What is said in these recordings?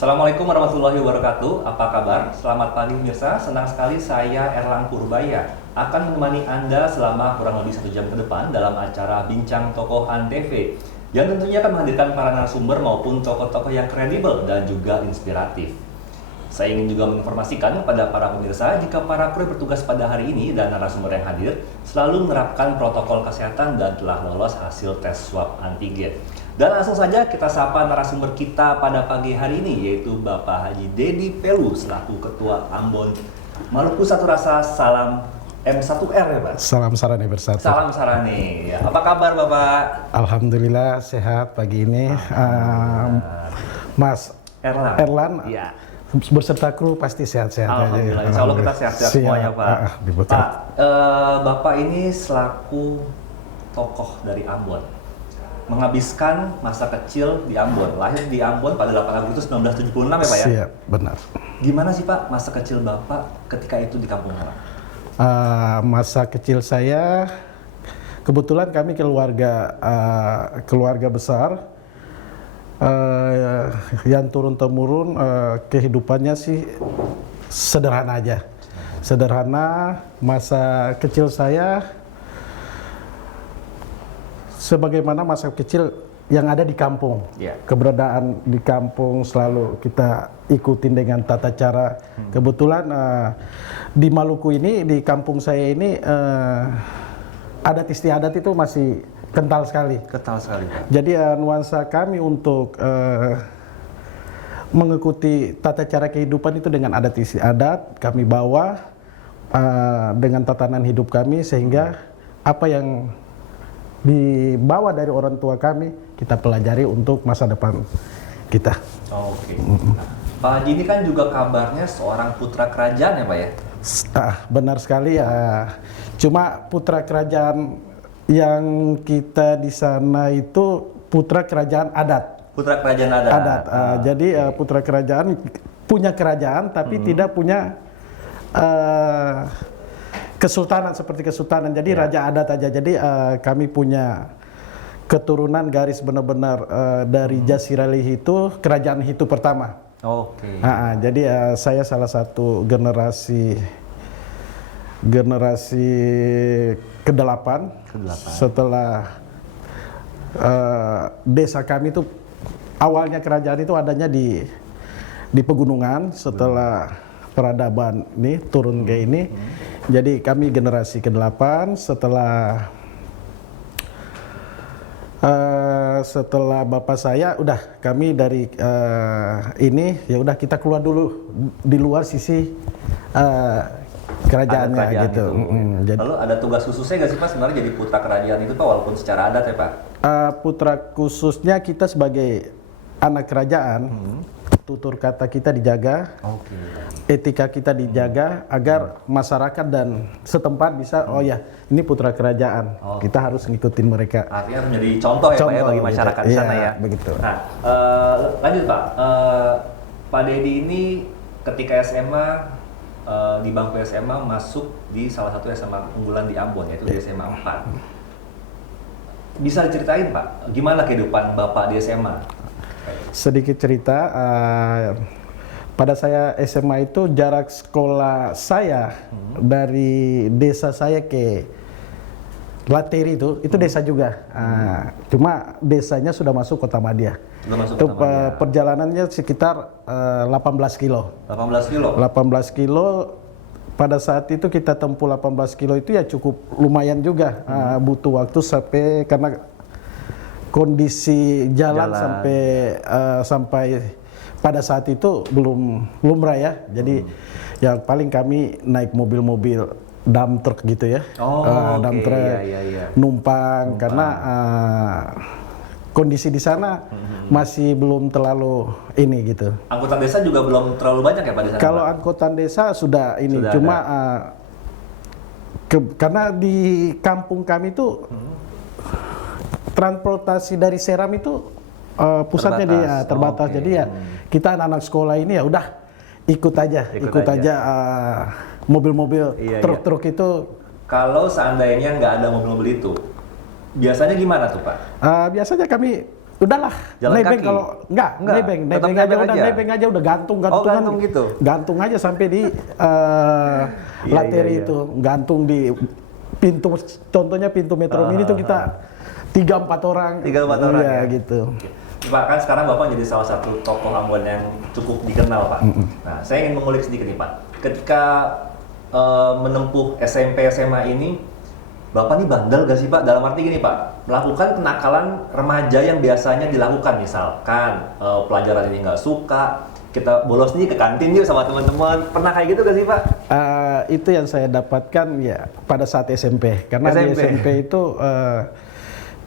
Assalamualaikum warahmatullahi wabarakatuh. Apa kabar? Selamat pagi pemirsa. Senang sekali saya Erlang Purbaya akan menemani Anda selama kurang lebih 1 jam ke depan dalam acara Bincang Tokoh Antv yang tentunya akan menghadirkan para narasumber maupun tokoh-tokoh yang kredibel dan juga inspiratif. Saya ingin juga menginformasikan kepada para pemirsa jika para kru bertugas pada hari ini dan narasumber yang hadir selalu menerapkan protokol kesehatan dan telah lolos hasil tes swab antigen. Dan langsung saja kita sapa narasumber kita pada pagi hari ini, yaitu Bapak Haji Dedi Pelu selaku Ketua Ambon Maluku Satu Rasa. Salam M1R ya Pak? Salam Sarane bersatu. Salam Sarane. Ya, apa kabar Bapak? Alhamdulillah sehat pagi ini. Mas Erlan Ya. Berserta kru pasti sehat-sehat aja. Alhamdulillah. Insya Allah kita sehat-sehat semuanya Pak. Pak, Bapak ini selaku tokoh dari Ambon, menghabiskan masa kecil di Ambon, lahir di Ambon pada 8 Agustus 1976 ya Pak ya? Siap, benar. Gimana sih Pak masa kecil Bapak ketika itu di kampung Halaman? Masa kecil saya, kebetulan kami keluarga besar, yang turun-temurun kehidupannya sih sederhana aja. Sederhana, masa kecil saya sebagaimana masa kecil yang ada di kampung. Yeah. Keberadaan di kampung selalu kita ikutin dengan tata cara. Kebetulan di Maluku ini, di kampung saya ini, adat istiadat itu masih kental sekali. Kental sekali Pak. Jadi nuansa kami untuk mengikuti tata cara kehidupan itu dengan adat istiadat kami bawa dengan tatanan hidup kami, sehingga apa yang dibawa dari orang tua kami kita pelajari untuk masa depan kita. Oke. Pak Haji ini kan juga kabarnya seorang putra kerajaan ya Pak ya? Benar sekali ya. Cuma putra kerajaan yang kita di sana itu putra kerajaan adat. Putra kerajaan adat. Jadi putra kerajaan punya kerajaan tapi tidak punya kesultanan seperti kesultanan. Jadi raja adat aja. Jadi kami punya keturunan garis benar-benar dari Jasiralih itu kerajaan Hitu pertama. Oke. Jadi saya salah satu generasi ke-8 setelah desa kami itu awalnya kerajaan itu adanya di pegunungan. Setelah peradaban ini turun ke ini, jadi kami generasi ke-8 setelah bapak saya udah kami dari ini ya udah kita keluar dulu di luar sisi kerajaannya gitu. Jadi, lalu ada tugas khususnya nggak sih Pak sebenarnya jadi putra kerajaan itu Pak, walaupun secara adat ya Pak? Putra khususnya kita sebagai anak kerajaan, tutur kata kita dijaga, etika kita dijaga agar masyarakat dan setempat bisa oh ya ini putra kerajaan, kita harus ngikutin mereka. Artinya harus menjadi contoh ya Pak ya bagi masyarakat di sana ya. Begitu. Nah, lanjut Pak, Pak Dedi ini ketika SMA di bangku SMA masuk di salah satu SMA unggulan di Ambon, yaitu di SMA 4. Bisa diceritain Pak, gimana kehidupan Bapak di SMA? Sedikit cerita, pada saya SMA itu jarak sekolah saya dari desa saya ke Lateri itu desa juga. Cuma desanya sudah masuk Kota Madia. Itu perjalanannya sekitar 18 kilo. 18 kilo? 18 kilo. Pada saat itu kita tempuh 18 kilo itu ya cukup lumayan juga. Butuh waktu sampai karena kondisi jalan sampai pada saat itu belum lumrah ya. Jadi yang paling kami naik mobil-mobil dump truck gitu ya. Dump truck, numpang karena kondisi di sana masih belum terlalu ini gitu. Angkutan desa juga belum terlalu banyak ya Pak di sana? Kalau angkutan desa sudah ini, cuma karena di kampung kami itu transportasi dari Seram itu pusatnya terbatas. Jadi ya kita anak-anak sekolah ini ya udah ikut aja mobil-mobil truk-truk itu. Kalau seandainya nggak ada mobil-mobil itu, biasanya gimana tuh Pak? Biasanya kami udahlah, Jalan nebeng kaki? kalau Enggak, nebeng tetap aja nebeng udah, aja? nebeng aja udah gantung gantung gitu? gantung aja sampai di Iya, lateri iya. itu, gantung di pintu, contohnya pintu Metro Mini itu kita 3-4 orang. 3-4 orang Iya, ya? gitu. Pak, kan sekarang Bapak jadi salah satu tokoh Ambon yang cukup dikenal, Pak. Nah, saya ingin mengulik sedikit nih, Pak. Ketika menempuh SMP, SMA ini, Bapak ini bandel gak sih, Pak? Dalam arti gini, Pak, melakukan kenakalan remaja yang biasanya dilakukan. Misalkan pelajaran ini nggak suka, kita bolos nih ke kantin yuk sama teman-teman. Pernah kayak gitu gak sih, Pak? Itu yang saya dapatkan ya pada saat SMP. Karena di SMP itu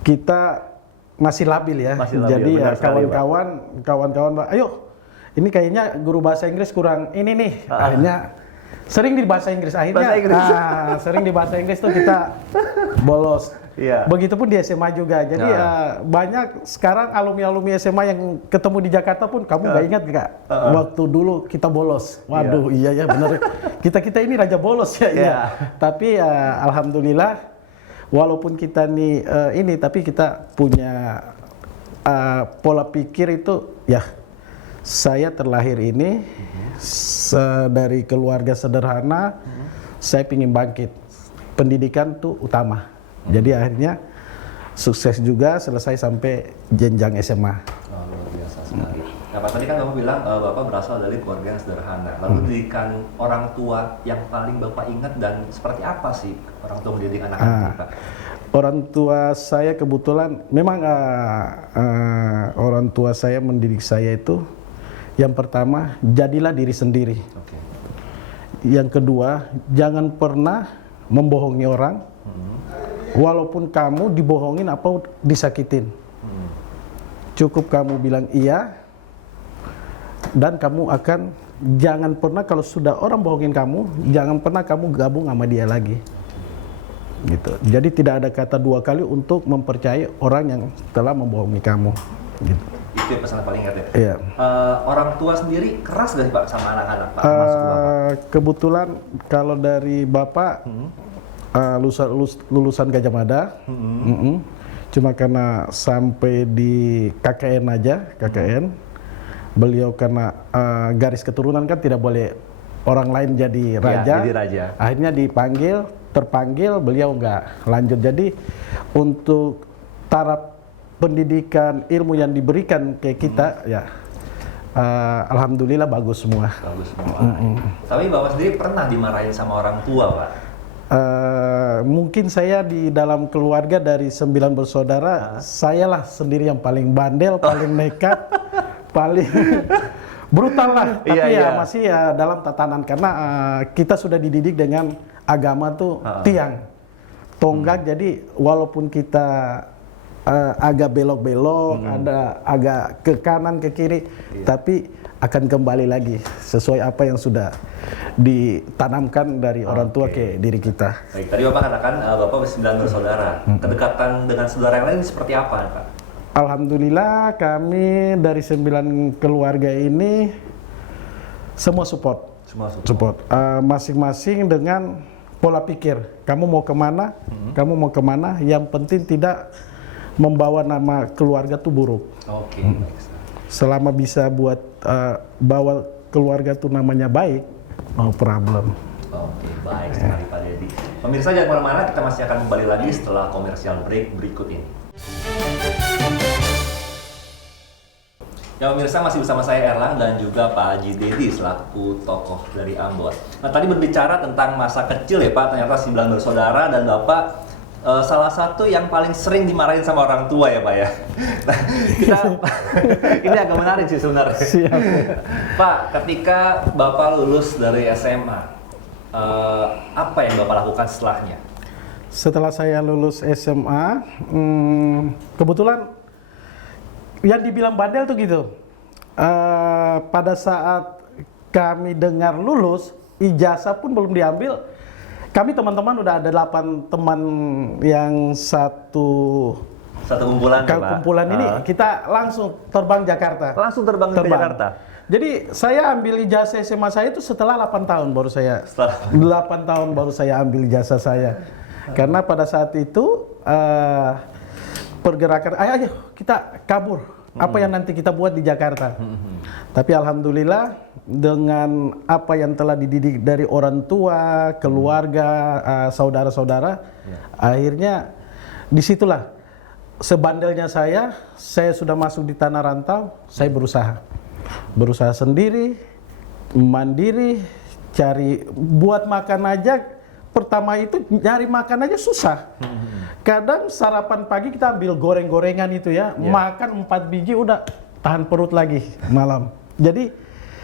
kita masih labil ya. Masih labil, jadi ya benar sekali, kawan-kawan, ayo ini kayaknya guru bahasa Inggris kurang ini nih. Akhirnya sering di bahasa Inggris. Sering di bahasa Inggris tuh kita bolos. Iya. Begitupun di SMA juga. Jadi banyak sekarang alumni-alumni SMA yang ketemu di Jakarta pun, kamu nggak ingat nggak? Waktu dulu kita bolos. Waduh, iya ya benar. Kita ini raja bolos ya. Iya. Tapi alhamdulillah, walaupun kita nih ini, tapi kita punya pola pikir itu ya. Saya terlahir ini dari keluarga sederhana, saya ingin bangkit. Pendidikan tuh utama. Jadi akhirnya sukses juga, selesai sampai jenjang SMA. Oh, luar biasa sekali. Nah, Pak, tadi kan Bapak bilang Bapak berasal dari keluarga yang sederhana. Lalu pendidikan orang tua yang paling Bapak ingat dan seperti apa sih orang tua mendidik anak-anak, Pak? Orang tua saya kebetulan, memang orang tua saya mendidik saya itu, yang pertama, jadilah diri sendiri. Oke. Yang kedua, jangan pernah membohongi orang, walaupun kamu dibohongin apa disakitin. Cukup kamu bilang iya, dan kamu akan, jangan pernah kalau sudah orang bohongin kamu, jangan pernah kamu gabung sama dia lagi. Gitu. Jadi tidak ada kata dua kali untuk mempercayai orang yang telah membohongi kamu. Gitu. Itu pesan yang paling ingat ya? Iya. Orang tua sendiri keras gak sih, Pak, sama anak-anak, Pak? Termasuk Bapak? Kebetulan kalau dari Bapak lulusan Gajah Mada, cuma karena sampai di KKN aja, beliau karena garis keturunan kan tidak boleh orang lain jadi raja, jadi raja. Akhirnya terpanggil, beliau nggak lanjut. Jadi untuk taraf pendidikan ilmu yang diberikan ke kita ya alhamdulillah bagus semua. Bagus semua. Tapi Bapak sendiri pernah dimarahin sama orang tua, Pak? Mungkin saya di dalam keluarga dari 9 bersaudara, sayalah sendiri yang paling bandel, paling nekat, paling brutal lah. Tapi masih ya dalam tatanan, karena kita sudah dididik dengan agama tuh tiang, tonggak. Jadi walaupun kita agak belok-belok, ada agak ke kanan ke kiri, tapi akan kembali lagi sesuai apa yang sudah ditanamkan dari orang tua ke diri kita. Baik, tadi Bapak katakan Bapak 9 bersaudara. Kedekatan dengan saudara yang lain seperti apa, Pak? Alhamdulillah kami dari 9 keluarga ini semua support. Masing-masing dengan pola pikir. Kamu mau kemana? Yang penting tidak membawa nama keluarga tuh buruk. Oke. Selama bisa buat bawa keluarga tuh namanya baik, no problem. Oke, baik sekali Pak Dedi. Pemirsa jangan kemana-mana, kita masih akan kembali lagi setelah komersial break berikut ini. Ya pemirsa, masih bersama saya Erlang dan juga Pak Haji Dedi selaku tokoh dari Ambon. Nah tadi berbicara tentang masa kecil ya Pak, ternyata 9 bersaudara dan Bapak salah satu yang paling sering dimarahin sama orang tua ya Pak ya. Nah, ini agak menarik sih sebenarnya. Siap. Pak, ketika Bapak lulus dari SMA, apa yang Bapak lakukan setelahnya? Setelah saya lulus SMA, kebetulan yang dibilang bandel tuh gitu. Pada saat kami dengar lulus, ijazah pun belum diambil. Kami teman-teman udah ada 8 teman yang satu kumpulan ya, Pak? Kumpulan ini kita langsung terbang Jakarta. Langsung terbang ke Jakarta? Jadi saya ambil ijazah SMA saya itu setelah 8 tahun baru saya. Setelah 8 tahun baru saya ambil ijazah saya. Karena pada saat itu pergerakan, ayo kita kabur. Apa yang nanti kita buat di Jakarta. Tapi alhamdulillah dengan apa yang telah dididik dari orang tua, keluarga, saudara-saudara, akhirnya disitulah sebandelnya saya sudah masuk di tanah rantau, saya berusaha sendiri, mandiri, cari buat makan aja. Pertama itu nyari makan aja susah. Kadang sarapan pagi kita ambil goreng-gorengan itu ya, makan 4 biji udah tahan perut lagi malam. Jadi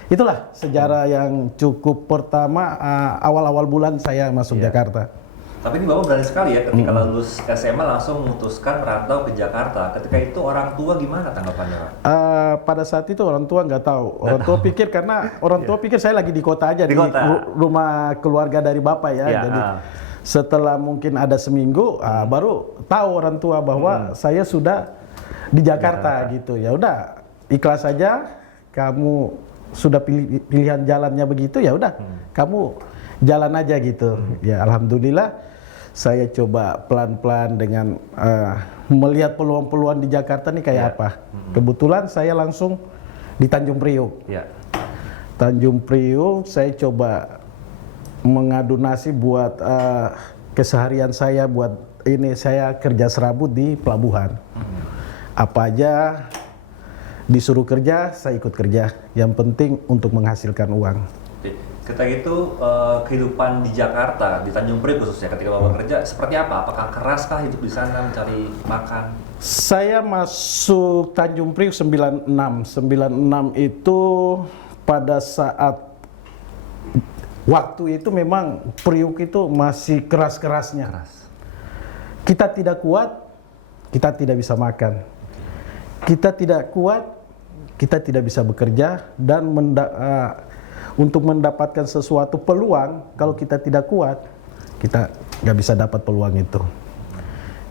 itulah sejarah yang cukup pertama awal-awal bulan saya masuk Jakarta. Tapi ini Bapak berani sekali ya ketika lulus SMA langsung memutuskan merantau ke Jakarta. Ketika itu orang tua gimana tanggapannya, Pak? Pada saat itu orang tua nggak tahu. Orang tua pikir karena orang tua pikir saya lagi di kota aja, di rumah keluarga dari bapak ya. Jadi setelah mungkin ada seminggu baru tahu orang tua bahwa saya sudah di Jakarta gitu. Ya udah ikhlas saja. Kamu sudah pilihan jalannya begitu ya udah kamu jalan aja gitu. Ya alhamdulillah saya coba pelan-pelan dengan melihat peluang-peluang di Jakarta nih kayak apa. Kebetulan saya langsung di Tanjung Priok. Tanjung Priok saya coba mengadu nasib buat keseharian saya, buat ini saya kerja serabut di pelabuhan. Apa aja disuruh kerja, saya ikut kerja. Yang penting untuk menghasilkan uang. Ketika itu kehidupan di Jakarta, di Tanjung Priok khususnya ketika Bapak kerja, seperti apa? Apakah keraskah hidup di sana mencari makan? Saya masuk Tanjung Priok 96. 96 itu pada saat waktu itu memang Priok itu masih keras-kerasnya. Kita tidak kuat, kita tidak bisa makan. Kita tidak kuat, kita tidak bisa bekerja dan untuk mendapatkan sesuatu peluang, kalau kita tidak kuat, kita nggak bisa dapat peluang itu.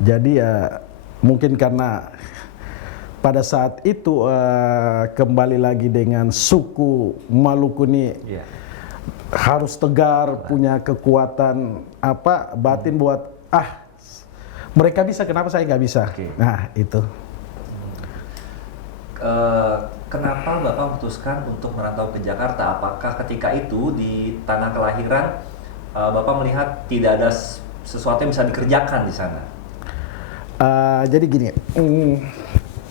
Jadi ya mungkin karena pada saat itu kembali lagi dengan suku Maluku ini harus tegar, punya kekuatan batin buat mereka bisa, kenapa saya nggak bisa? Nah itu. Kenapa Bapak memutuskan untuk merantau ke Jakarta? Apakah ketika itu di tanah kelahiran Bapak melihat tidak ada sesuatu yang bisa dikerjakan di sana? Jadi gini,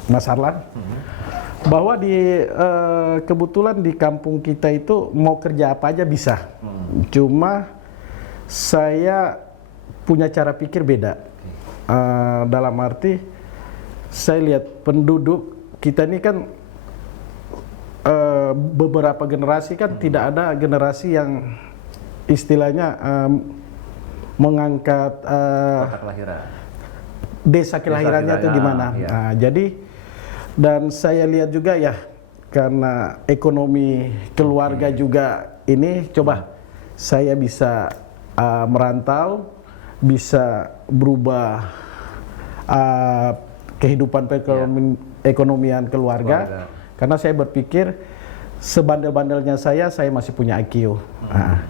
Mas Harlan, bahwa kebetulan di kampung kita itu mau kerja apa aja bisa. Cuma saya punya cara pikir beda. Dalam arti saya lihat penduduk kita ini kan beberapa generasi kan tidak ada generasi yang istilahnya mengangkat desa kelahirannya itu gimana. Nah, jadi dan saya lihat juga ya karena ekonomi keluarga juga ini coba saya bisa merantau, bisa berubah kehidupan ekonomian keluarga. Karena saya berpikir sebandel-bandelnya saya masih punya IQ. Nah,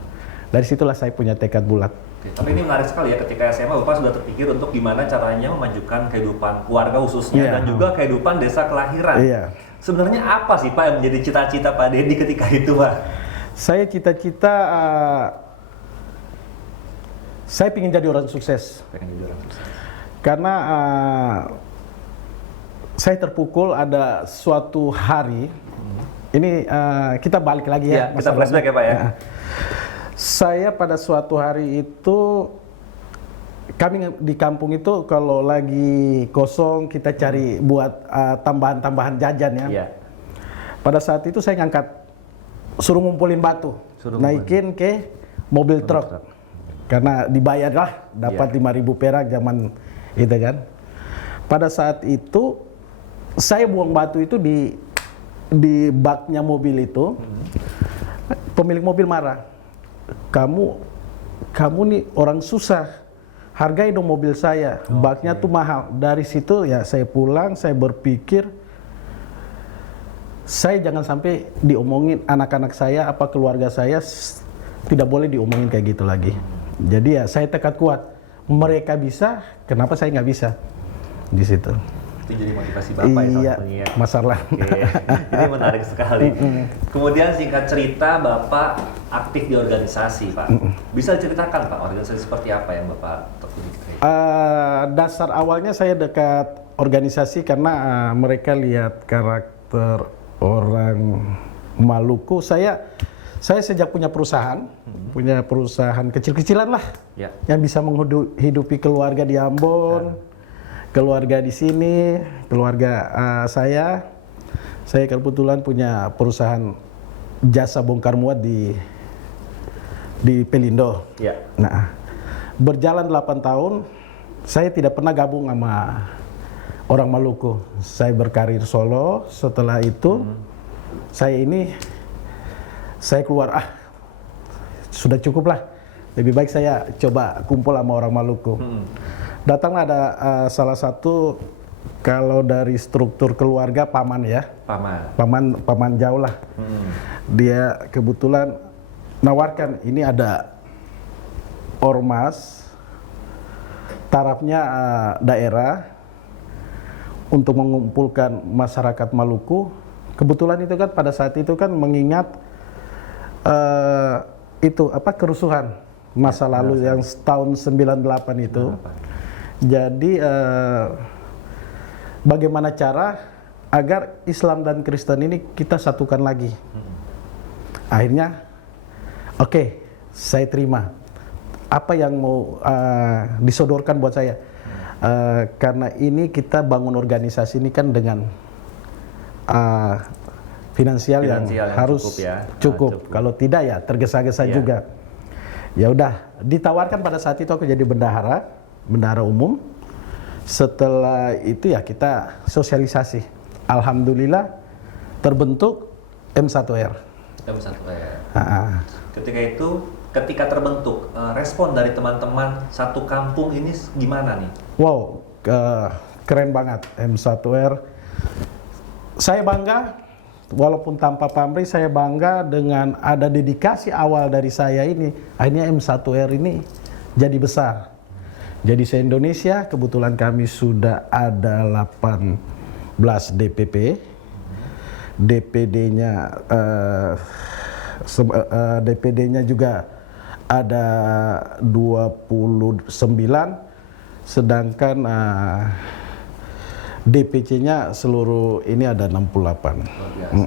dari situlah saya punya tekad bulat. Tapi ini menarik sekali ya, ketika SMA Bapak sudah terpikir untuk gimana caranya memajukan kehidupan keluarga khususnya dan juga kehidupan desa kelahiran. Sebenarnya apa sih Pak yang menjadi cita-cita Pak Dedi ketika itu Pak? Saya cita-cita saya ingin jadi orang sukses. Karena saya terpukul ada suatu hari, ini kita balik lagi ya. Kita flashback ya Pak ya. Saya pada suatu hari itu, kami di kampung itu kalau lagi kosong kita cari buat tambahan-tambahan jajan ya. Pada saat itu saya ngangkat, suruh ngumpulin batu, naikin ke mobil truk. Karena dibayar lah, dapat 5.000 perak zaman itu kan. Pada saat itu, saya buang batu itu di baknya mobil itu. Pemilik mobil marah. Kamu nih orang susah. Hargai dong mobil saya. Baknya tuh mahal. Dari situ ya saya pulang, saya berpikir saya jangan sampai diomongin anak-anak saya apa keluarga saya, tidak boleh diomongin kayak gitu lagi. Jadi ya saya tekad kuat. Mereka bisa, kenapa saya nggak bisa? di situ. Itu jadi motivasi Bapak ya salah Iya, satunya ya. masalah. Oke, ini menarik sekali. Kemudian singkat cerita, Bapak aktif di organisasi, Pak. Bisa diceritakan, Pak, organisasi seperti apa yang Bapak tekuni? Dasar awalnya saya dekat organisasi karena mereka lihat karakter orang Maluku. Saya sejak punya perusahaan kecil-kecilan lah, Ya. yang bisa menghidupi keluarga di Ambon, keluarga di sini, keluarga saya kebetulan punya perusahaan jasa bongkar muat di Pelindo. Ya. Nah, berjalan 8 tahun, saya tidak pernah gabung sama orang Maluku. Saya berkarir solo. Setelah itu, saya keluar, sudah cukup lah. Lebih baik saya coba kumpul sama orang Maluku. Datanglah ada salah satu, kalau dari struktur keluarga paman ya. Paman jauh lah. Dia kebetulan nawarkan, ini ada ormas tarafnya daerah untuk mengumpulkan masyarakat Maluku. Kebetulan itu kan pada saat itu kan mengingat kerusuhan masa lalu yang tahun 98 itu. Jadi bagaimana cara agar Islam dan Kristen ini kita satukan lagi. Akhirnya oke, saya terima apa yang mau disodorkan buat saya. Karena ini kita bangun organisasi ini kan dengan finansial yang harus cukup. Kalau tidak ya tergesa-gesa juga. Ya udah, ditawarkan pada saat itu aku jadi bendahara umum. Setelah itu ya kita sosialisasi. Alhamdulillah terbentuk M1R. Ketika terbentuk, respon dari teman-teman satu kampung ini gimana nih? Wow, keren banget M1R. Saya bangga, walaupun tanpa pamrih, saya bangga dengan ada dedikasi awal dari saya ini. Akhirnya M1R ini jadi besar. Jadi se-Indonesia, kebetulan kami sudah ada 18 DPP. DPD-nya juga ada 29, sedangkan DPC-nya seluruh ini ada 68. Luar biasa.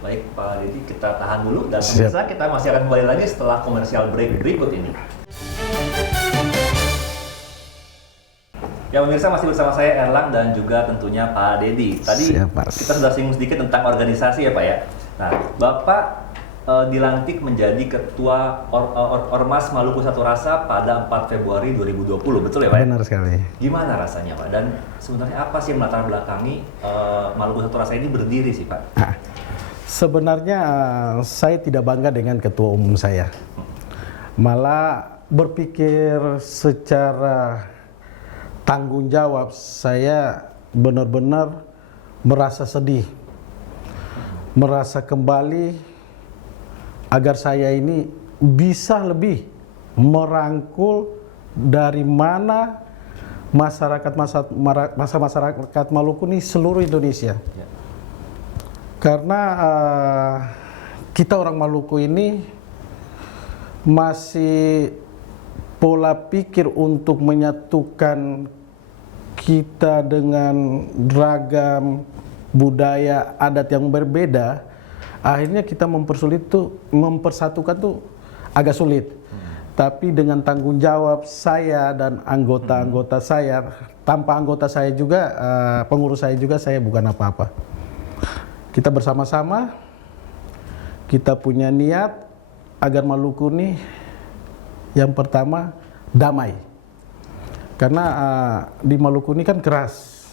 Baik Pak Dedi, kita tahan dulu dan pemirsa kita masih akan kembali lagi setelah komersial break berikut ini. Ya pemirsa, masih bersama saya Erlang dan juga tentunya Pak Dedi. Tadi kita sudah singgung sedikit tentang organisasi ya Pak ya. Nah, Bapak dilantik menjadi Ketua Ormas Maluku Satu Rasa pada 4 Februari 2020, betul ya Pak? Benar sekali. Gimana rasanya Pak? Dan sebenarnya apa sih yang melatar belakangi Maluku Satu Rasa ini berdiri sih Pak? Sebenarnya saya tidak bangga dengan ketua umum saya. Malah berpikir secara tanggung jawab, saya benar-benar merasa sedih, merasa kembali agar saya ini bisa lebih merangkul dari mana masyarakat Maluku ini seluruh Indonesia. Karena kita orang Maluku ini masih pola pikir untuk menyatukan kita dengan ragam budaya adat yang berbeda, akhirnya kita mempersatukan tuh agak sulit. Tapi dengan tanggung jawab saya dan anggota-anggota saya, tanpa anggota saya juga, pengurus saya juga, saya bukan apa-apa. Kita bersama-sama, kita punya niat agar Maluku ini yang pertama damai. Karena di Maluku ini kan keras,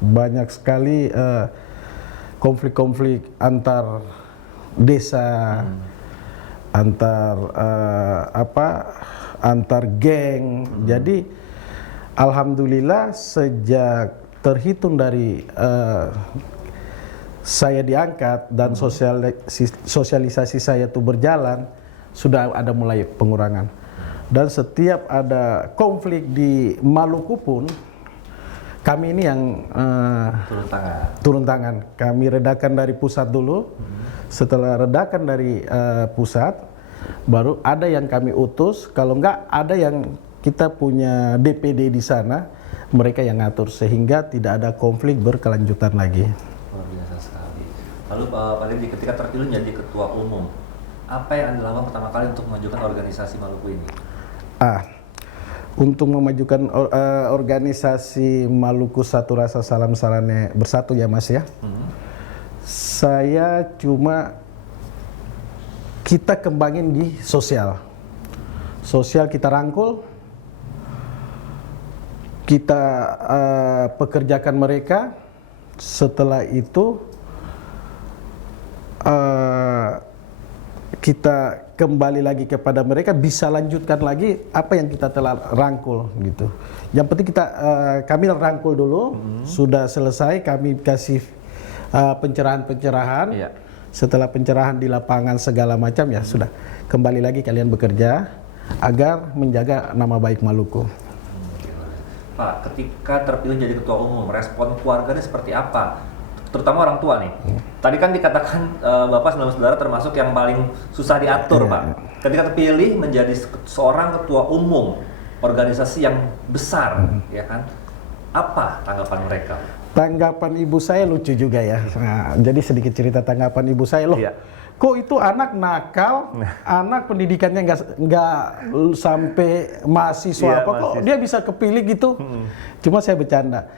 banyak sekali konflik-konflik antar desa, antar geng. Jadi alhamdulillah sejak terhitung dari saya diangkat dan sosialisasi saya itu berjalan, sudah ada mulai pengurangan. Dan setiap ada konflik di Maluku pun, kami ini yang turun tangan. Kami redakan dari pusat dulu. Setelah redakan dari pusat, baru ada yang kami utus. Kalau enggak, ada yang kita punya DPD di sana, mereka yang ngatur sehingga tidak ada konflik berkelanjutan lagi. Luar biasa sekali. Lalu Pak Deddy, ketika terpilih menjadi ketua umum, apa yang Anda lakukan pertama kali untuk memajukan organisasi Maluku ini? Untuk memajukan organisasi Maluku Satu Rasa Salam Sarane Bersatu ya Mas ya. Saya cuma kita kembangin di sosial. Sosial kita rangkul, kita pekerjakan mereka. Setelah itu kita kembali lagi kepada mereka, bisa lanjutkan lagi apa yang kita telah rangkul gitu. Yang penting kita kami rangkul dulu, sudah selesai kami kasih pencerahan-pencerahan. Iya. Setelah pencerahan di lapangan segala macam ya sudah, kembali lagi kalian bekerja agar menjaga nama baik Maluku. Pak, ketika terpilih jadi ketua umum, respon keluarganya seperti apa? Terutama orang tua nih. Tadi kan dikatakan Bapak sama saudara termasuk yang paling susah diatur, Pak. Ketika terpilih menjadi seorang ketua umum organisasi yang besar, ya kan? Apa tanggapan mereka? Tanggapan ibu saya lucu juga ya. Nah, jadi sedikit cerita tanggapan ibu saya loh. Iya. Kok itu anak nakal, anak pendidikannya nggak sampai mahasiswa Iya, apa, kok dia bisa kepilih gitu? Cuma saya bercanda.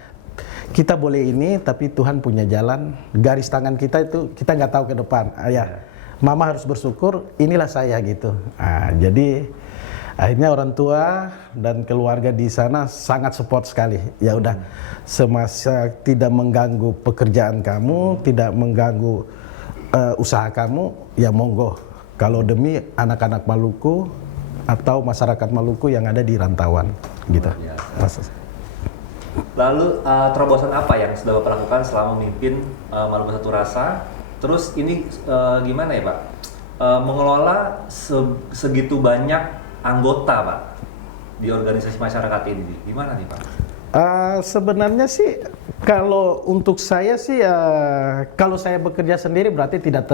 Kita boleh ini, tapi Tuhan punya jalan. Garis tangan kita itu kita nggak tahu ke depan. Ya, Mama harus bersyukur. Inilah saya gitu. Jadi akhirnya orang tua dan keluarga di sana sangat support sekali. Ya udah, semasa tidak mengganggu pekerjaan kamu, tidak mengganggu usaha kamu, ya monggo. Kalau demi anak-anak Maluku atau masyarakat Maluku yang ada di rantauan, gitu. Lalu terobosan apa yang sudah Bapak lakukan selama memimpin Maluku Satu Rasa? Terus ini gimana ya Pak? Mengelola segitu banyak anggota Pak di organisasi masyarakat ini, gimana nih Pak? Sebenarnya sih kalau untuk saya sih kalau saya bekerja sendiri berarti tidak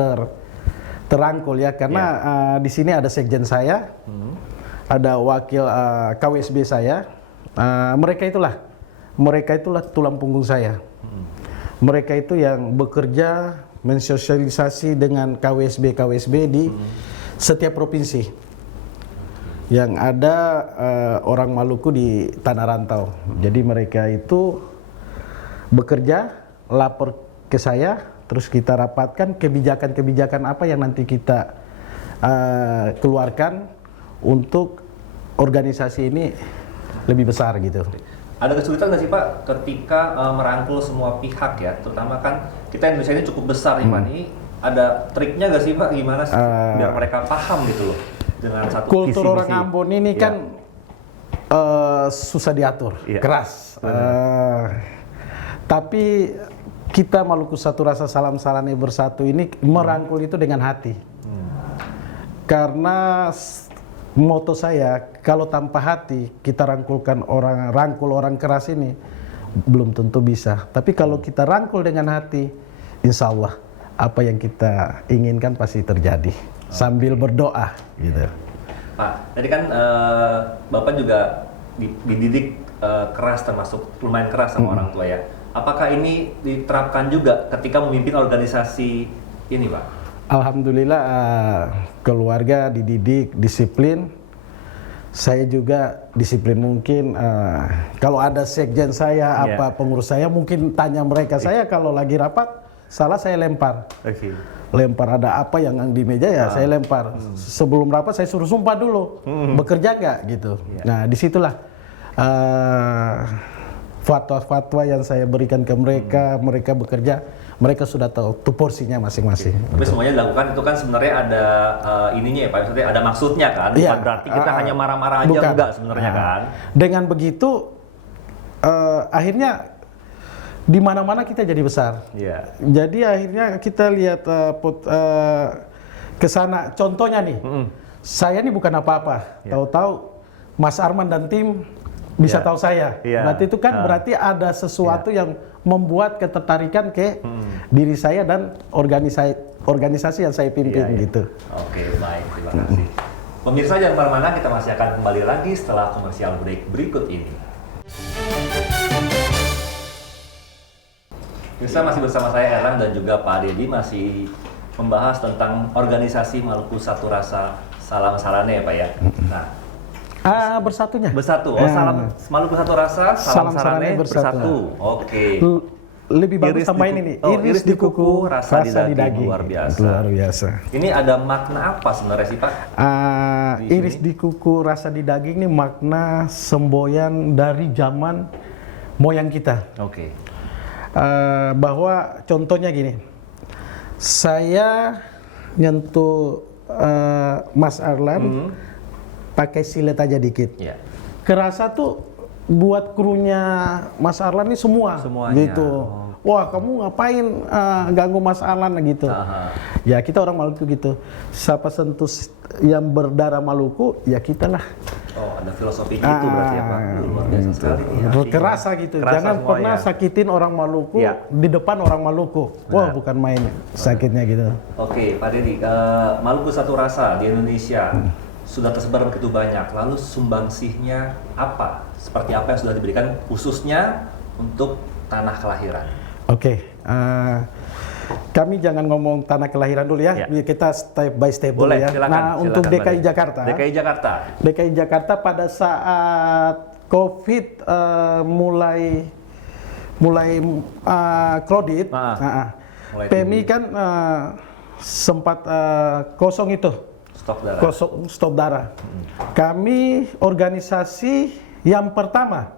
terangkul ya, karena di sini ada sekjen saya, ada wakil KWSB saya, mereka itulah tulang punggung saya. Mereka itu yang bekerja mensosialisasi dengan KWSB di setiap provinsi yang ada orang Maluku di tanah rantau. Jadi mereka itu bekerja, lapor ke saya, terus kita rapatkan kebijakan-kebijakan apa yang nanti kita keluarkan untuk organisasi ini lebih besar gitu. Ada kesulitan nggak sih Pak ketika merangkul semua pihak ya, terutama kan kita Indonesia ini cukup besar nih Pak, ini ada triknya nggak sih Pak, gimana sih biar mereka paham gitu loh dengan satu kultur visi-misi. Orang Ambon ini kan susah diatur, keras. Tapi kita Maluku Satu Rasa Salam Sarane Bersatu ini merangkul itu dengan hati. Karena moto saya, kalau tanpa hati kita rangkul orang keras ini belum tentu bisa. Tapi kalau kita rangkul dengan hati, insya Allah apa yang kita inginkan pasti terjadi. Sambil berdoa gitu. Pak, tadi kan Bapak juga dididik keras, termasuk lumayan keras sama orang tua ya. Apakah ini diterapkan juga ketika memimpin organisasi ini Pak? Alhamdulillah keluarga dididik disiplin. Saya juga disiplin mungkin. Kalau ada sekjen saya, pengurus saya mungkin tanya mereka. Saya kalau lagi rapat salah saya lempar. Lempar ada apa yang di meja ya saya lempar. Sebelum rapat saya suruh sumpah dulu. Bekerja nggak gitu. Nah disitulah fatwa-fatwa yang saya berikan ke mereka. Mereka bekerja. Mereka sudah tahu tuh porsinya masing-masing. Tapi semuanya dilakukan itu kan sebenarnya ada ininya ya Pak, maksudnya ada maksudnya kan, bukan berarti kita hanya marah-marah aja, enggak sebenarnya kan. Dengan begitu akhirnya di mana-mana kita jadi besar. Jadi akhirnya kita lihat ke sana, contohnya nih, saya ini bukan apa-apa, tahu-tahu Mas Arman dan tim bisa Ya. tahu saya. Ya. Berarti itu kan berarti ada sesuatu yang membuat ketertarikan ke diri saya dan organisasi yang saya pimpin Iya, iya. gitu. Oke, baik, terima kasih. Pemirsa jangan kemana-mana, kita masih akan kembali lagi setelah komersial break berikut ini. Pemirsa masih bersama saya Erlang dan juga Pak Dedi masih membahas tentang organisasi Maluku Satu Rasa Salam Sarane ya Pak ya. Nah, Bersatunya. bersatu. Oh, Ya. salam Maluku Satu Rasa, Salam Sarane bersatu. Oke. Lebih bagus Iris sama di ini nih. ku- oh, iris di kuku, rasa di daging. Luar biasa. Luar biasa. Ini ada makna apa sebenarnya sih Pak? Di Iris sini? di kuku, rasa di daging ini makna semboyan dari zaman moyang kita. Oke. Bahwa contohnya gini, saya nyentuh Mas Arlan pakai silet aja dikit. Ya. Kerasa tuh buat krunya Mas Arlan ini semua Semuanya. gitu. Wah, kamu ngapain ganggu Mas Arlan gitu. Aha. Ya kita orang Maluku gitu. Siapa sentuh yang berdarah Maluku, ya kita lah. Oh, ada filosofi gitu berarti ya Pak. Luar biasa sekali. nih artinya. Kerasa gitu. Kerasa Jangan semua, pernah ya. sakitin orang Maluku Ya. di depan orang Maluku. Wah, bukan main sakitnya gitu. Oke, Pak Dedi, Maluku Satu Rasa di Indonesia sudah tersebar begitu banyak. Lalu sumbangsihnya apa? Seperti apa yang sudah diberikan khususnya untuk tanah kelahiran? Oke, kami jangan ngomong tanah kelahiran dulu ya. Ya. Biar kita step by step dulu Boleh, ya. silakan. Nah, untuk silakan, Pak DKI Dedi. Jakarta. DKI Jakarta. DKI Jakarta pada saat COVID mulai kredit, Mulai PMI kan sempat kosong itu. Stok darah. Kosong stop darah. Kami organisasi yang pertama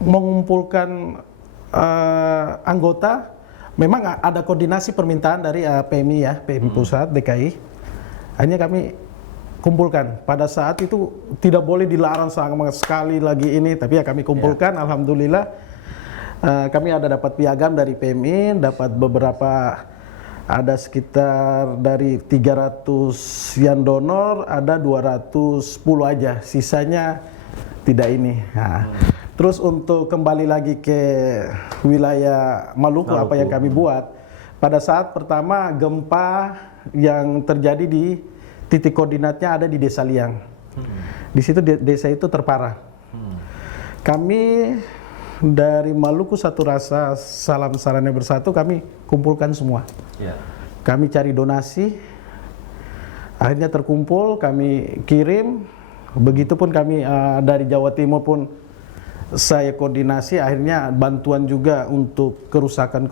mengumpulkan anggota. Memang ada koordinasi permintaan dari PMI ya, PMI Pusat, DKI. Hanya kami kumpulkan. Pada saat itu tidak boleh dilarang sama sekali lagi ini, tapi ya kami kumpulkan. Alhamdulillah kami ada dapat piagam dari PMI, dapat beberapa. Ada sekitar dari 300 yang donor, ada 210 aja, sisanya tidak ini. Nah, terus untuk kembali lagi ke wilayah Maluku, apa yang kami buat, pada saat pertama gempa yang terjadi di titik koordinatnya ada di Desa Liang. Di situ desa itu terparah. Kami dari Maluku Satu Rasa Salam Sarane Bersatu kami kumpulkan semua. Ya. Kami cari donasi, akhirnya terkumpul, kami kirim. Begitupun kami dari Jawa Timur pun saya koordinasi, akhirnya bantuan juga untuk kerusakan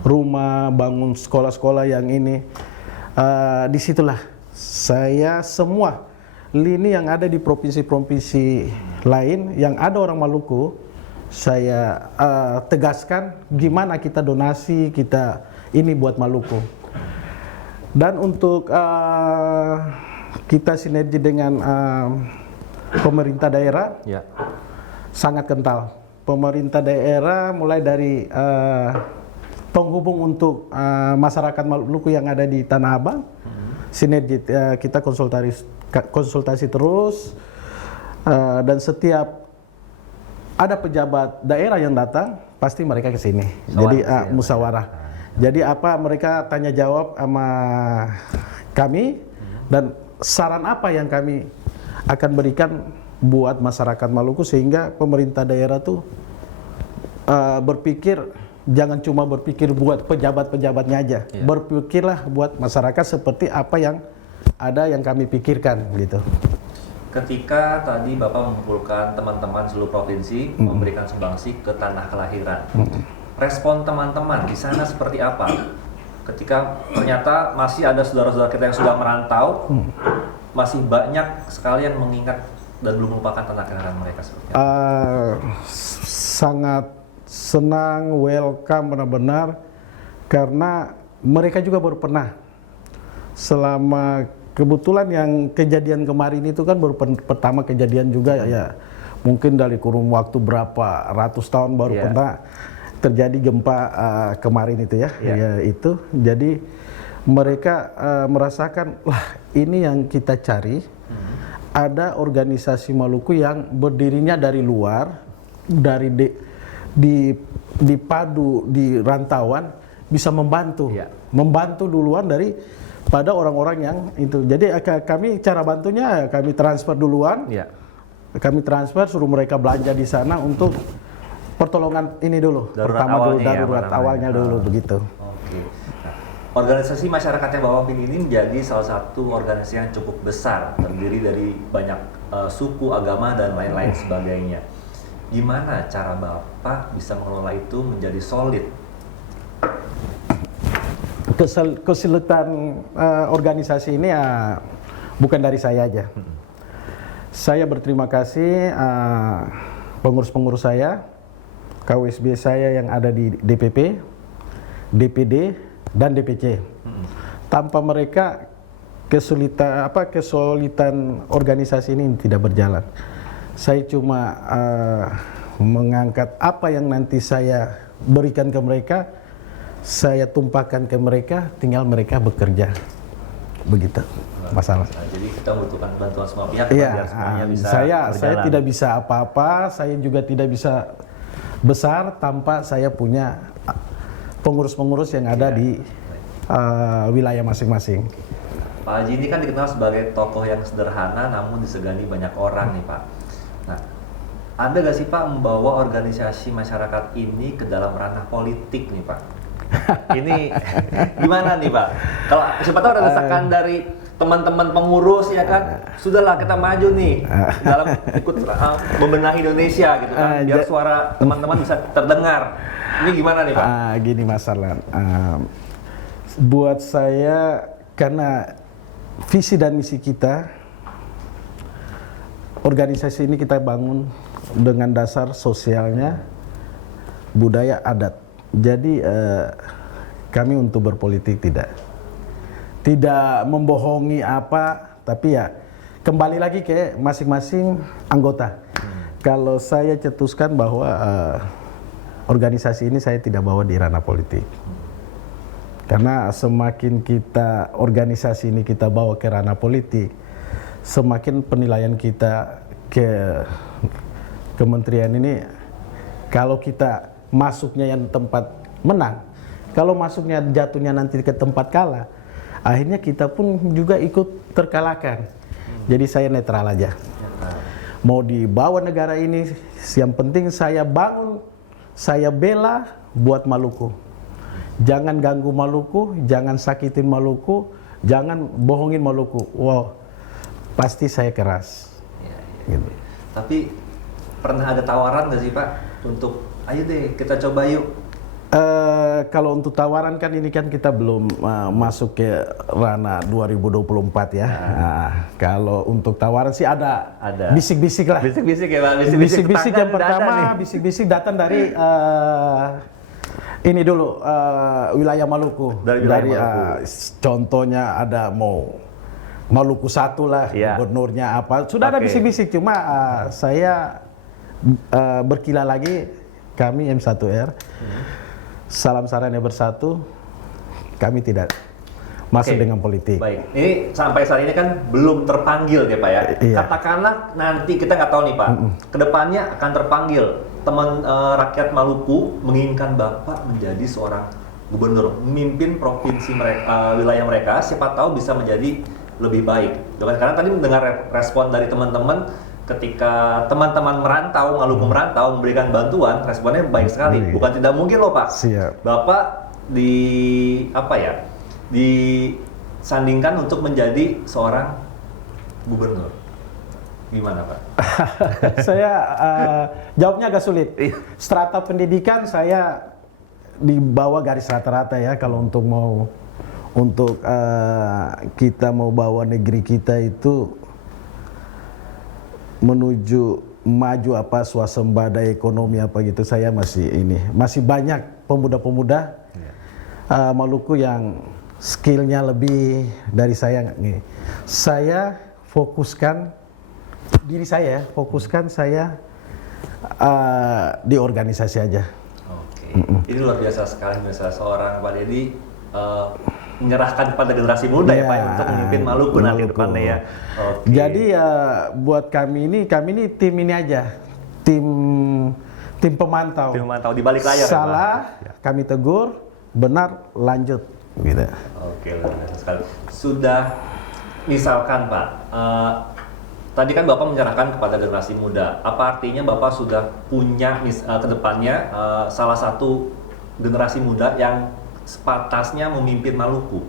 rumah, bangun sekolah-sekolah yang ini. Disitulah saya semua lini yang ada di provinsi-provinsi lain yang ada orang Maluku, saya tegaskan gimana kita donasi, kita ini buat Maluku. Dan untuk kita sinergi dengan pemerintah daerah, Ya. sangat kental. Pemerintah daerah mulai dari penghubung untuk masyarakat Maluku yang ada di Tanah Abang, sinergi kita konsultasi terus, dan setiap ada pejabat daerah yang datang, pasti mereka ke sini. Jadi musyawarah. Jadi apa mereka tanya jawab sama kami dan saran apa yang kami akan berikan buat masyarakat Maluku sehingga pemerintah daerah tuh berpikir jangan cuma berpikir buat pejabat-pejabatnya aja, berpikirlah buat masyarakat seperti apa yang ada yang kami pikirkan gitu. Ketika tadi Bapak mengumpulkan teman-teman seluruh provinsi memberikan sumbangsi ke tanah kelahiran, respon teman-teman di sana seperti apa? Ketika ternyata masih ada saudara-saudara kita yang sudah merantau, masih banyak sekali yang mengingat dan belum melupakan tanah kelahiran mereka seperti apa? Sangat senang, welcome benar-benar karena mereka juga baru pernah selama kebetulan yang kejadian kemarin itu kan baru pertama kejadian juga ya mungkin dari kurun waktu berapa ratus tahun baru pernah terjadi gempa kemarin itu ya, itu jadi mereka merasakan wah ini yang kita cari ada organisasi Maluku yang berdirinya dari luar, dari dipadu di rantauan bisa membantu, membantu duluan dari pada orang-orang yang itu. Jadi kami cara bantunya kami transfer duluan, kami transfer suruh mereka belanja di sana untuk pertolongan ini dulu, darurat awalnya dulu begitu. Oke. Nah, organisasi masyarakat yang Bapak pimpin ini menjadi salah satu organisasi yang cukup besar, terdiri dari banyak suku, agama dan lain-lain sebagainya. Gimana cara Bapak bisa mengelola itu menjadi solid? Kesulitan organisasi ini bukan dari saya aja. Saya berterima kasih pengurus-pengurus saya, KWSB saya yang ada di DPP, DPD, dan DPC. Tanpa mereka kesulitan organisasi ini tidak berjalan. Saya cuma mengangkat apa yang nanti saya berikan ke mereka, saya tumpahkan ke mereka, tinggal mereka bekerja. Begitu masalah. Jadi kita membutuhkan bantuan semua pihak biar semuanya bisa berjalan. Saya tidak bisa apa-apa, saya juga tidak bisa besar tanpa saya punya pengurus-pengurus yang ada di wilayah masing-masing. Pak Haji ini kan dikenal sebagai tokoh yang sederhana namun disegani banyak orang nih Pak. Nah, ada gak sih Pak membawa organisasi masyarakat ini ke dalam ranah politik nih Pak? Ini gimana nih Pak? Kalau siapa tahu ada desakan dari teman-teman pengurus ya kan, sudahlah kita maju nih dalam ikut membenahi Indonesia gitu kan, biar suara teman-teman bisa terdengar. Ini gimana nih Pak? Gini masalah, buat saya karena visi dan misi kita, organisasi ini kita bangun dengan dasar sosialnya, budaya adat. Jadi kami untuk berpolitik tidak membohongi apa, tapi ya kembali lagi ke masing-masing anggota. Kalau saya cetuskan bahwa organisasi ini saya tidak bawa di ranah politik, karena semakin kita organisasi ini kita bawa ke ranah politik, semakin penilaian kita ke kementerian ini, kalau kita masuknya yang tempat menang, kalau masuknya jatuhnya nanti ke tempat kalah, akhirnya kita pun juga ikut terkalahkan. Jadi saya netral aja. Mau dibawa negara ini, yang penting saya bangun, saya bela buat Maluku. Jangan ganggu Maluku, jangan sakitin Maluku, jangan bohongin Maluku. Wow, pasti saya keras. Gitu. Tapi pernah ada tawaran nggak sih Pak untuk ayo deh kita coba yuk? Kalau untuk tawaran kan ini kan kita belum masuk ke ranah 2024 ya. Kalau untuk tawaran sih ada. Bisik-bisik lah. Bisik-bisik ya Pak. Bisik-bisik yang pertama, bisik-bisik datang dari ini dulu wilayah Maluku. Dari Maluku. Contohnya ada Maluku 1 lah, gubernurnya apa. Sudah ada bisik-bisik, cuma saya berkilah lagi, kami M1R. Salam Sarana Bersatu, kami tidak masuk dengan politik. Baik, ini sampai saat ini kan belum terpanggil ya Pak ya. Katakanlah nanti kita nggak tahu nih Pak, kedepannya akan terpanggil teman rakyat Maluku menginginkan Bapak menjadi seorang gubernur, memimpin provinsi mereka, wilayah mereka, siapa tahu bisa menjadi lebih baik. Karena tadi mendengar respon dari teman-teman ketika teman-teman merantau, Maluku merantau memberikan bantuan, responnya baik sekali. Bukan tidak mungkin loh Pak. Siap. Bapak disandingkan untuk menjadi seorang gubernur. Gimana Pak? Saya jawabnya agak sulit. Strata pendidikan saya di bawah garis rata-rata ya. Kalau untuk kita mau bawa negeri kita itu menuju maju swasembada ekonomi gitu, saya masih banyak pemuda-pemuda Maluku yang skillnya lebih dari saya. Saya fokuskan diri saya, di organisasi aja. Oke. Ini luar biasa sekali misalnya seorang Pak Dedi menyerahkan kepada generasi muda ya Pak Ya, untuk memimpin Maluku nanti Maluku. depannya ya. Oke. Jadi ya buat kami ini tim ini aja, tim pemantau. Tim memantau di balik layar. Salah, ya, Pak? kami tegur, benar lanjut, gitu. Oke, luar biasa sekali. Sudah, misalkan Pak, tadi kan Bapak menyerahkan kepada generasi muda. Apa artinya Bapak sudah punya ke depannya salah satu generasi muda yang sepatasnya memimpin Maluku?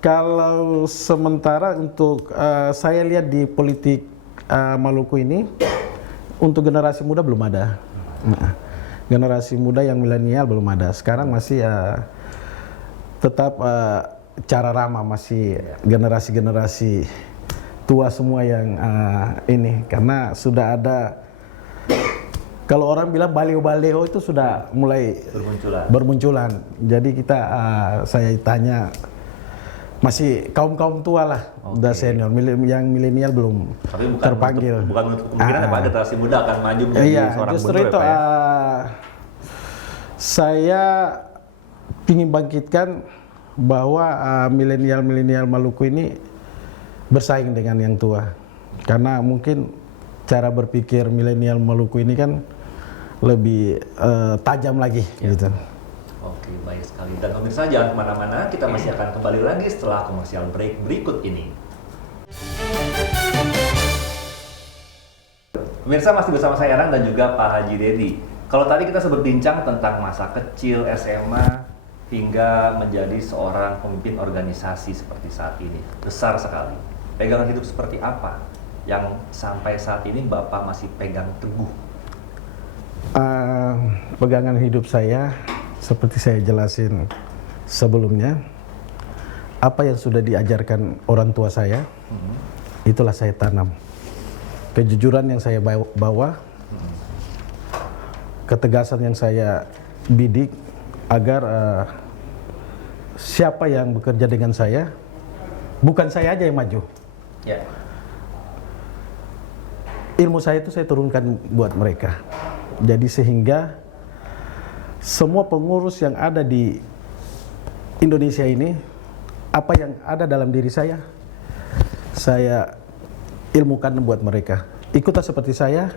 Kalau sementara untuk saya lihat di politik Maluku ini, untuk generasi muda belum ada. Nah, generasi muda yang milenial belum ada. Sekarang masih tetap cara Rama, masih generasi-generasi tua semua yang ini, karena sudah ada. Kalau orang bilang baleo-baleo itu sudah mulai bermunculan. Jadi saya tanya, masih kaum tua lah, udah senior. Yang milenial belum Tapi terpanggil. Bukan menutup kemungkinan Pak, generasi muda akan maju menjadi seorang justru gubernur itu ya, Pak, ya? Saya ingin bangkitkan bahwa milenial Maluku ini bersaing dengan yang tua. Karena mungkin cara berpikir milenial Maluku ini kan lebih tajam lagi gitu. Oke, baik sekali. Dan pemirsa jangan kemana-mana, kita masih akan kembali lagi setelah komersial break berikut ini. Pemirsa masih bersama saya Eran dan juga Pak Haji Dedi. Kalau tadi kita sempat bincang tentang masa kecil, SMA, hingga menjadi seorang pemimpin organisasi seperti saat ini. Besar sekali. Pegangan hidup seperti apa yang sampai saat ini Bapak masih pegang teguh? Pegangan hidup saya, seperti saya jelasin sebelumnya, apa yang sudah diajarkan orang tua saya, itulah saya tanam. Kejujuran yang saya bawa, ketegasan yang saya bidik, agar siapa yang bekerja dengan saya, bukan saya aja yang maju. Ya. Ilmu saya itu saya turunkan buat mereka. Jadi sehingga semua pengurus yang ada di Indonesia ini, apa yang ada dalam diri saya ilmukan buat mereka. Ikutlah seperti saya,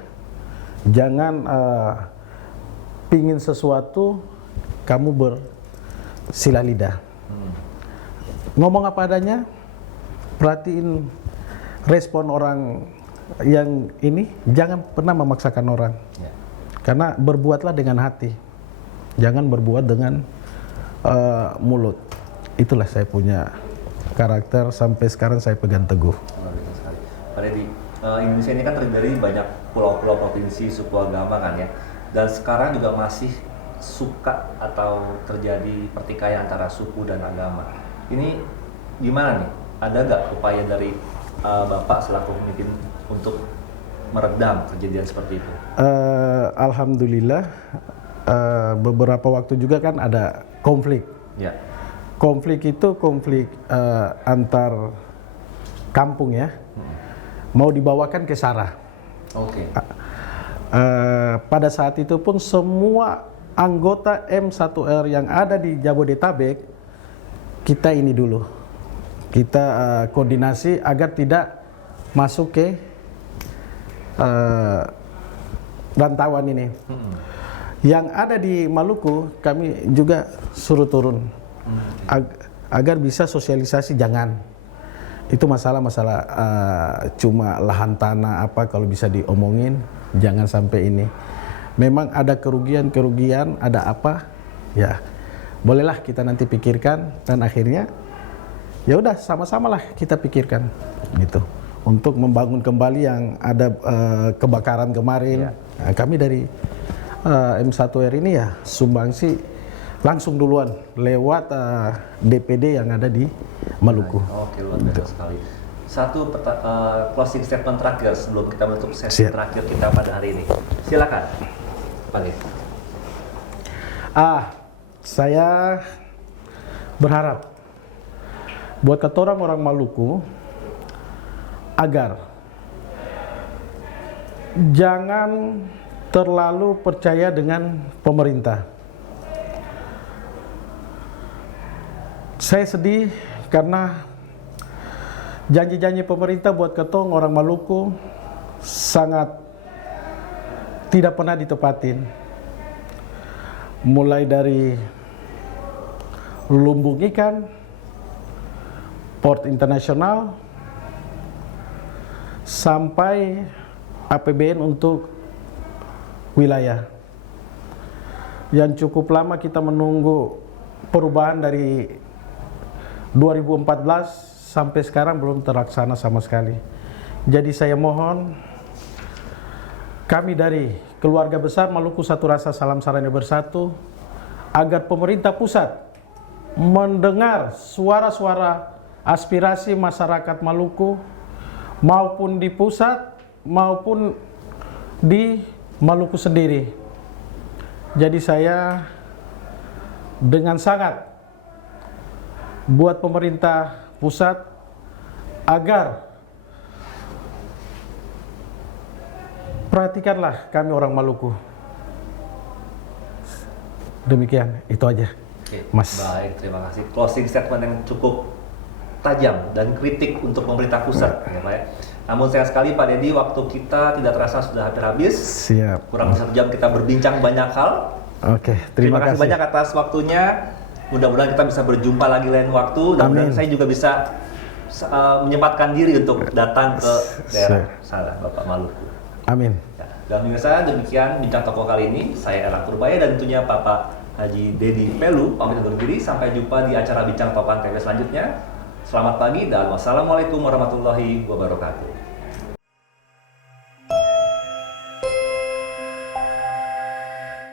jangan pingin sesuatu kamu bersila lidah. Ngomong apa adanya, perhatiin respon orang yang ini, jangan pernah memaksakan orang. Ya. Karena berbuatlah dengan hati, jangan berbuat dengan mulut. Itulah saya punya karakter, sampai sekarang saya pegang teguh. Luar biasa sekali. Pak Dedi, Indonesia ini kan terdiri dari banyak pulau-pulau, provinsi, suku, agama kan ya. Dan sekarang juga masih suka atau terjadi pertikaian antara suku dan agama. Ini gimana nih? Ada nggak upaya dari Bapak selaku pemimpin untuk meredam kejadian seperti itu? Alhamdulillah, beberapa waktu juga kan ada konflik. Ya. Konflik itu konflik antar kampung ya, mau dibawakan ke Sarah. Oke. Pada saat itu pun semua anggota M1R yang ada di Jabodetabek, kita ini dulu, kita koordinasi agar tidak masuk ke rantauan ini. Yang ada di Maluku kami juga suruh turun agar bisa sosialisasi, jangan. Itu masalah-masalah cuma lahan tanah apa, kalau bisa diomongin jangan sampai ini. Memang ada kerugian, ada apa, ya bolehlah kita nanti pikirkan, dan akhirnya ya udah sama-samalah kita pikirkan gitu untuk membangun kembali yang ada kebakaran kemarin. Nah, kami dari M1R ini ya sumbangsi langsung duluan lewat DPD yang ada di Maluku. Oke, luar biasa sekali. Satu closing statement terakhir sebelum kita menutup sesi terakhir kita pada hari ini. Silakan, Pak Dedi. Saya berharap buat kata orang Maluku agar jangan terlalu percaya dengan pemerintah. Saya sedih karena janji-janji pemerintah buat ketong orang Maluku sangat tidak pernah ditepatin. Mulai dari lumbung ikan, port internasional, sampai APBN untuk wilayah. Yang cukup lama kita menunggu perubahan dari 2014 sampai sekarang belum terlaksana sama sekali. Jadi saya mohon kami dari keluarga besar Maluku Satu Rasa Salam Sarani Bersatu agar pemerintah pusat mendengar suara-suara aspirasi masyarakat Maluku maupun di pusat maupun di Maluku sendiri. Jadi saya dengan sangat buat pemerintah pusat agar perhatikanlah kami orang Maluku. Demikian, itu aja. Oke, Mas. baik, terima kasih. Closing statement yang cukup tajam dan kritik untuk pemerintah pusat, ya Pak ya. Namun sayang sekali Pak Dedi, waktu kita tidak terasa sudah hampir habis. Siap. Kurang 1 jam kita berbincang banyak hal. Oke, terima kasih banyak atas waktunya. Mudah-mudahan kita bisa berjumpa lagi lain waktu. Dan mudah-mudahan saya juga bisa menyempatkan diri untuk datang ke daerah sana, Bapak Maluku. Amin. Ya, dan pemirsa, demikian bincang tokoh kali ini. Saya Erlang Purbaya dan tentunya Bapak Haji Dedi Pelu pamit undur diri. Sampai jumpa di acara Bincang Tokoh TV selanjutnya. Selamat pagi dan wassalamualaikum warahmatullahi wabarakatuh.